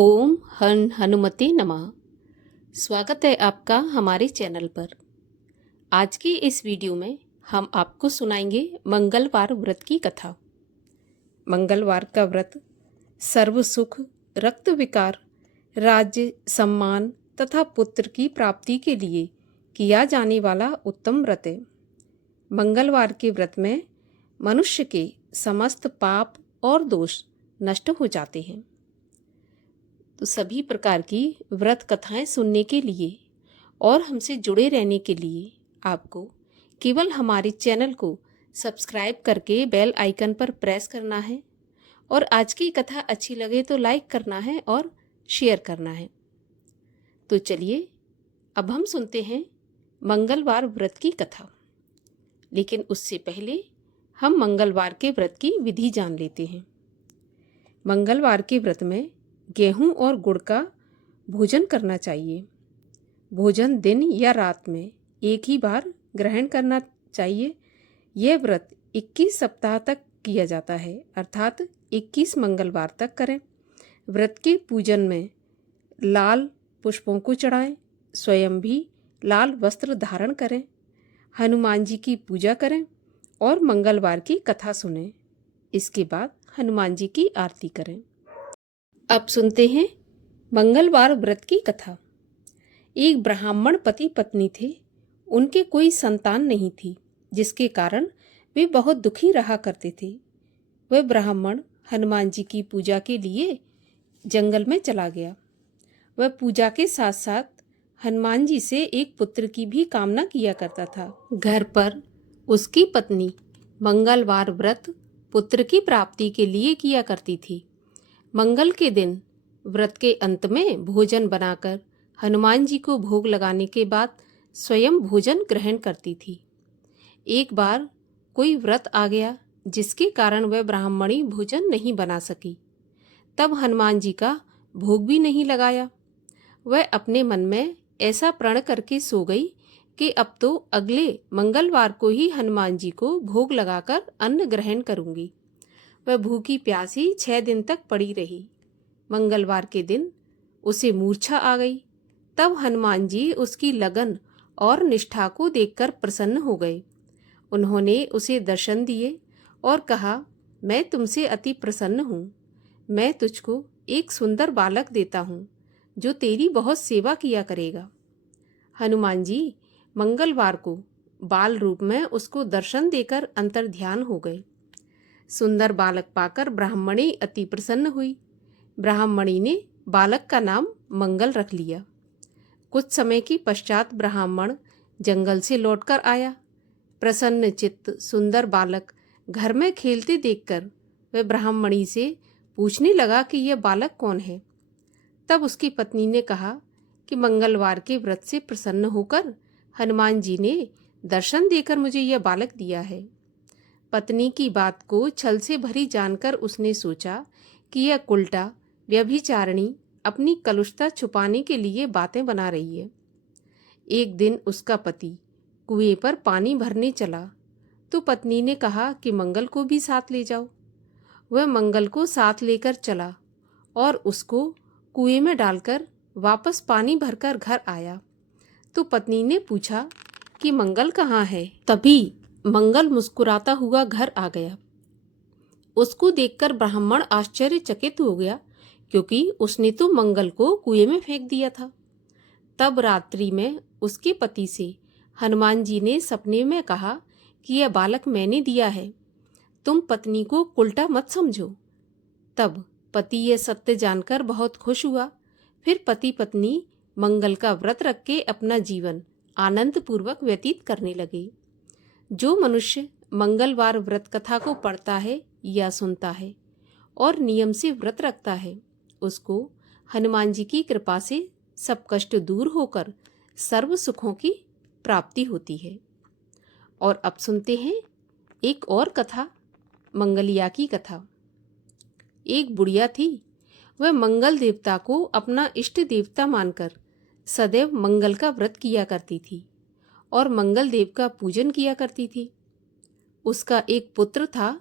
ओम हनुमते नमः। स्वागत है आपका हमारे चैनल पर। आज की इस वीडियो में हम आपको सुनाएंगे मंगलवार व्रत की कथा। मंगलवार का व्रत सर्व सुख, रक्त विकार, राज्य, सम्मान तथा पुत्र की प्राप्ति के लिए किया जाने वाला उत्तम व्रत है। मंगलवार के व्रत में मनुष्य के समस्त पाप और दोष नष्ट हो जाते हैं। तो सभी प्रकार की व्रत कथाएं सुनने के लिए और हमसे जुड़े रहने के लिए आपको केवल हमारे चैनल को सब्सक्राइब करके बेल आइकन पर प्रेस करना है और आज की कथा अच्छी लगे तो लाइक करना है और शेयर करना है। तो चलिए अब हम सुनते हैं मंगलवार व्रत की कथा। लेकिन उससे पहले हम मंगलवार के व्रत की विधि जान लेते हैं। मंगलवार के व्रत में गेहूं और गुड़ का भोजन करना चाहिए। भोजन दिन या रात में एक ही बार ग्रहण करना चाहिए। यह व्रत 21 सप्ताह तक किया जाता है, अर्थात 21 मंगलवार तक करें। व्रत के पूजन में लाल पुष्पों को चढ़ाएं, स्वयं भी लाल वस्त्र धारण करें, हनुमान जी की पूजा करें और मंगलवार की कथा सुनें। इसके बाद हनुमान जी की आरती करें। अब सुनते हैं मंगलवार व्रत की कथा। एक ब्राह्मण पति पत्नी थे। उनके कोई संतान नहीं थी, जिसके कारण वे बहुत दुखी रहा करते थे। वह ब्राह्मण हनुमान जी की पूजा के लिए जंगल में चला गया। वह पूजा के साथ साथ हनुमान जी से एक पुत्र की भी कामना किया करता था। घर पर उसकी पत्नी मंगलवार व्रत पुत्र की प्राप्ति के लिए किया करती थी। मंगल के दिन व्रत के अंत में भोजन बनाकर हनुमान जी को भोग लगाने के बाद स्वयं भोजन ग्रहण करती थी। एक बार कोई व्रत आ गया, जिसके कारण वह ब्राह्मणी भोजन नहीं बना सकी। तब हनुमान जी का भोग भी नहीं लगाया। वह अपने मन में ऐसा प्रण करके सो गई कि अब तो अगले मंगलवार को ही हनुमान जी को भोग लगाकर अन्न ग्रहण करूंगी। वह भूखी प्यासी 6 दिन तक पड़ी रही। मंगलवार के दिन उसे मूर्छा आ गई। तब हनुमान जी उसकी लगन और निष्ठा को देखकर प्रसन्न हो गए। उन्होंने उसे दर्शन दिए और कहा, मैं तुमसे अति प्रसन्न हूँ। मैं तुझको एक सुंदर बालक देता हूँ, जो तेरी बहुत सेवा किया करेगा। हनुमान जी मंगलवार को बाल रूप में उसको दर्शन देकर अंतर्ध्यान हो गए। सुंदर बालक पाकर ब्राह्मणी अति प्रसन्न हुई। ब्राह्मणी ने बालक का नाम मंगल रख लिया। कुछ समय के पश्चात ब्राह्मण जंगल से लौटकर आया। प्रसन्न चित्त सुंदर बालक घर में खेलते देखकर वह ब्राह्मणी से पूछने लगा कि यह बालक कौन है। तब उसकी पत्नी ने कहा कि मंगलवार के व्रत से प्रसन्न होकर हनुमान जी ने दर्शन देकर मुझे यह बालक दिया है। पत्नी की बात को छल से भरी जानकर उसने सोचा कि यह कुलटा व्यभिचारिणी अपनी कलुषता छुपाने के लिए बातें बना रही है। एक दिन उसका पति कुएं पर पानी भरने चला तो पत्नी ने कहा कि मंगल को भी साथ ले जाओ। वह मंगल को साथ लेकर चला और उसको कुएं में डालकर वापस पानी भरकर घर आया। तो पत्नी ने पूछा कि मंगल कहाँ है। तभी मंगल मुस्कुराता हुआ घर आ गया। उसको देखकर ब्राह्मण आश्चर्यचकित हो गया, क्योंकि उसने तो मंगल को कुएं में फेंक दिया था। तब रात्रि में उसके पति से हनुमान जी ने सपने में कहा कि यह बालक मैंने दिया है, तुम पत्नी को उल्टा मत समझो। तब पति यह सत्य जानकर बहुत खुश हुआ। फिर पति पत्नी मंगल का व्रत रख के अपना जीवन आनंद पूर्वक व्यतीत करने लगे। जो मनुष्य मंगलवार व्रत कथा को पढ़ता है या सुनता है और नियम से व्रत रखता है, उसको हनुमान जी की कृपा से सब कष्ट दूर होकर सर्व सुखों की प्राप्ति होती है। और अब सुनते हैं एक और कथा, मंगलिया की कथा। एक बुढ़िया थी। वह मंगल देवता को अपना इष्ट देवता मानकर सदैव मंगल का व्रत किया करती थी और मंगल देव का पूजन किया करती थी। उसका एक पुत्र था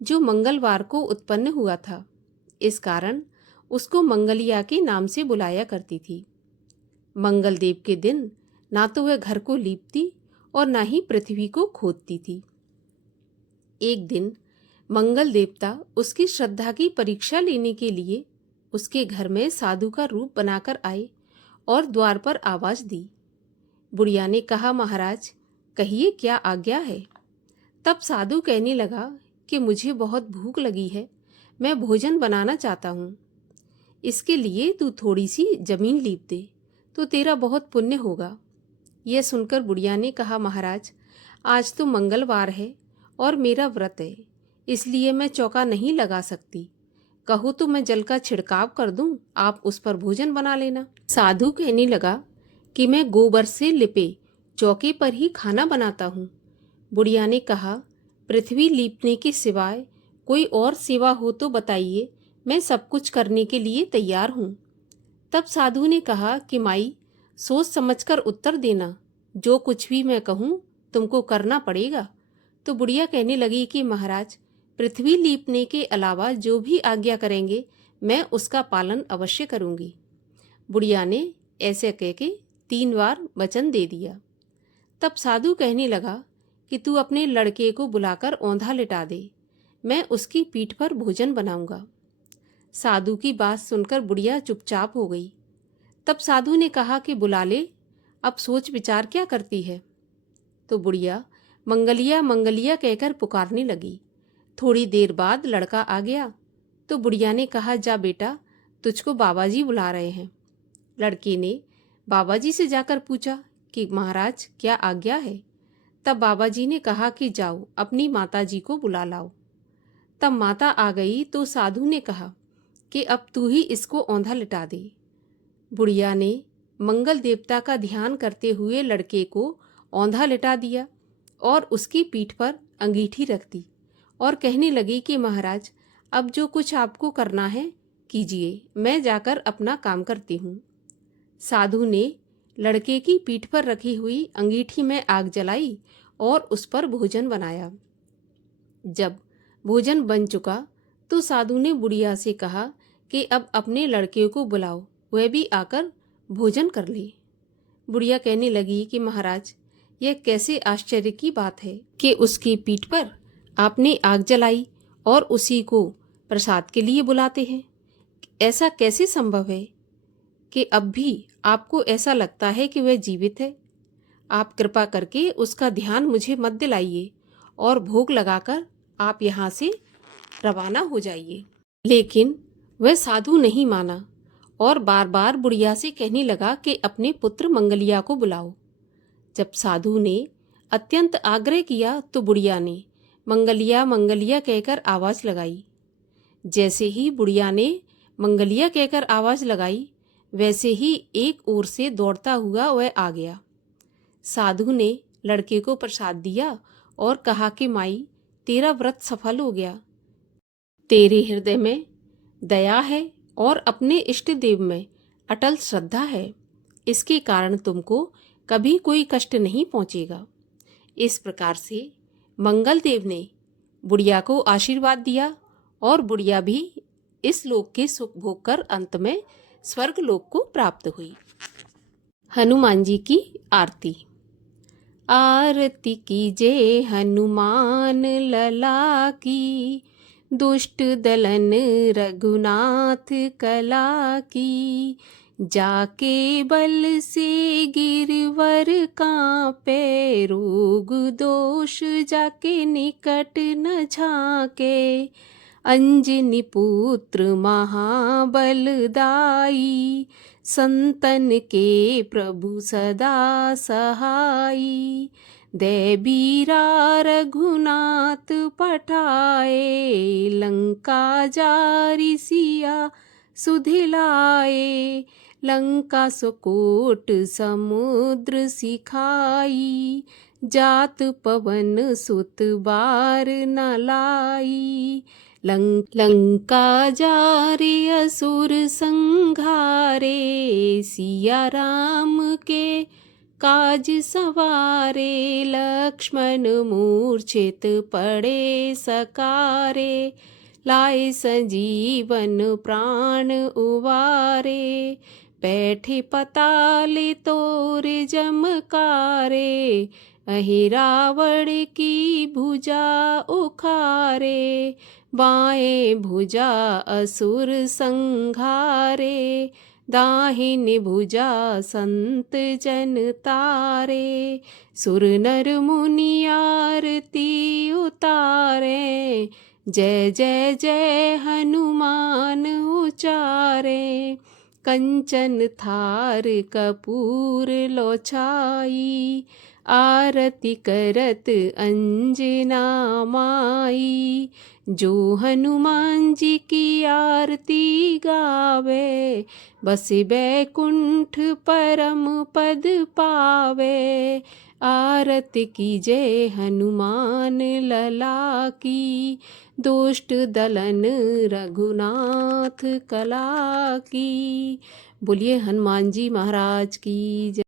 जो मंगलवार को उत्पन्न हुआ था। इस कारण उसको मंगलिया के नाम से बुलाया करती थी। मंगलदेव के दिन ना तो वह घर को लीपती और ना ही पृथ्वी को खोदती थी। एक दिन मंगल देवता उसकी श्रद्धा की परीक्षा लेने के लिए उसके घर में साधु का रूप बनाकर आए और द्वार पर आवाज दी। बुढ़िया ने कहा, महाराज कहिए क्या आज्ञा है। तब साधु कहने लगा कि मुझे बहुत भूख लगी है, मैं भोजन बनाना चाहता हूँ। इसके लिए तू थोड़ी सी जमीन लीप दे तो तेरा बहुत पुण्य होगा। यह सुनकर बुढ़िया ने कहा, महाराज आज तो मंगलवार है और मेरा व्रत है, इसलिए मैं चौका नहीं लगा सकती। कहो तो मैं जल का छिड़काव कर दूं, आप उस पर भोजन बना लेना। साधु कहने लगा कि मैं गोबर से लिपे चौके पर ही खाना बनाता हूँ। बुढ़िया ने कहा, पृथ्वी लीपने के सिवाय कोई और सेवा हो तो बताइए, मैं सब कुछ करने के लिए तैयार हूँ। तब साधु ने कहा कि माई सोच समझकर उत्तर देना, जो कुछ भी मैं कहूँ तुमको करना पड़ेगा। तो बुढ़िया कहने लगी कि महाराज पृथ्वी लीपने के अलावा जो भी आज्ञा करेंगे मैं उसका पालन अवश्य करूँगी। बुढ़िया ने ऐसे कह के 3 बार वचन दे दिया। तब साधु कहने लगा कि तू अपने लड़के को बुलाकर औंधा लिटा दे, मैं उसकी पीठ पर भोजन बनाऊंगा। साधु की बात सुनकर बुढ़िया चुपचाप हो गई। तब साधु ने कहा कि बुला ले, अब सोच विचार क्या करती है। तो बुढ़िया मंगलिया मंगलिया कहकर पुकारने लगी। थोड़ी देर बाद लड़का आ गया तो बुढ़िया ने कहा, जा बेटा तुझको बाबाजी बुला रहे हैं। लड़के ने बाबाजी से जाकर पूछा कि महाराज क्या आज्ञा है। तब बाबाजी ने कहा कि जाओ अपनी माताजी को बुला लाओ। तब माता आ गई तो साधु ने कहा कि अब तू ही इसको औंधा लिटा दे। बुढ़िया ने मंगल देवता का ध्यान करते हुए लड़के को औंधा लिटा दिया और उसकी पीठ पर अंगीठी रख दी और कहने लगी कि महाराज अब जो कुछ आपको करना है कीजिए, मैं जाकर अपना काम करती हूँ। साधु ने लड़के की पीठ पर रखी हुई अंगीठी में आग जलाई और उस पर भोजन बनाया। जब भोजन बन चुका तो साधु ने बुढ़िया से कहा कि अब अपने लड़के को बुलाओ, वह भी आकर भोजन कर ले। बुढ़िया कहने लगी कि महाराज यह कैसे आश्चर्य की बात है कि उसकी पीठ पर आपने आग जलाई और उसी को प्रसाद के लिए बुलाते हैं। ऐसा कैसे संभव है कि अब भी आपको ऐसा लगता है कि वह जीवित है। आप कृपा करके उसका ध्यान मुझे मत दिलाइए और भोग लगाकर आप यहाँ से रवाना हो जाइए। लेकिन वह साधु नहीं माना और बार बार बुढ़िया से कहने लगा कि अपने पुत्र मंगलिया को बुलाओ। जब साधु ने अत्यंत आग्रह किया तो बुढ़िया ने मंगलिया मंगलिया कहकर आवाज़ लगाई। जैसे ही बुढ़िया ने मंगलिया कहकर आवाज़ लगाई वैसे ही एक ओर से दौड़ता हुआ वह आ गया। साधु ने लड़के को प्रसाद दिया और कहा कि माई तेरा व्रत सफल हो गया। तेरे हृदय में दया है और अपने इष्ट देव में अटल श्रद्धा है, इसके कारण तुमको कभी कोई कष्ट नहीं पहुंचेगा। इस प्रकार से मंगल देव ने बुढ़िया को आशीर्वाद दिया और बुढ़िया भी इस लोक के सुख भोग कर अंत में स्वर्ग लोक को प्राप्त हुई। हनुमान जी की आरती। आरती कीजे हनुमान लला की, दुष्ट दलन रघुनाथ कला की। जाके बल से गिरवर कांपे, रोग दोष जाके निकट न झाके। अंजनी पुत्र महाबलदाई, संतन के प्रभु सदा सहाई। दे बीरा रघुनाथ पठाए, लंका जारि सिया सुधिलाए। लंका सुकोट समुद्र सिखाई, जात पवन सुत बार न लाई। लंका जारे असुर संघारे, सिया राम के काज सवारे। लक्ष्मण मूर्छित पड़े सकारे, लाए संजीवन प्राण उवारे, बैठे पताले तोर जमकारे, अहि रावण की भुजा उखारे, बाएं भुजा असुर संघारे, दाहिनी भुजा संत जन तारे, सुर नर मुनि आरती उतारे, जय जय जय हनुमान उचारे, कंचन थार कपूर लो छाई, आरती करत अंजना माई, जो हनुमान जी की आरती गावे, बसे बैकुंठ परम पद पावे, आरती कीजय हनुमान लला की, दुष्ट दलन रघुनाथ कला की। बोलिए हनुमान जी महाराज की जय।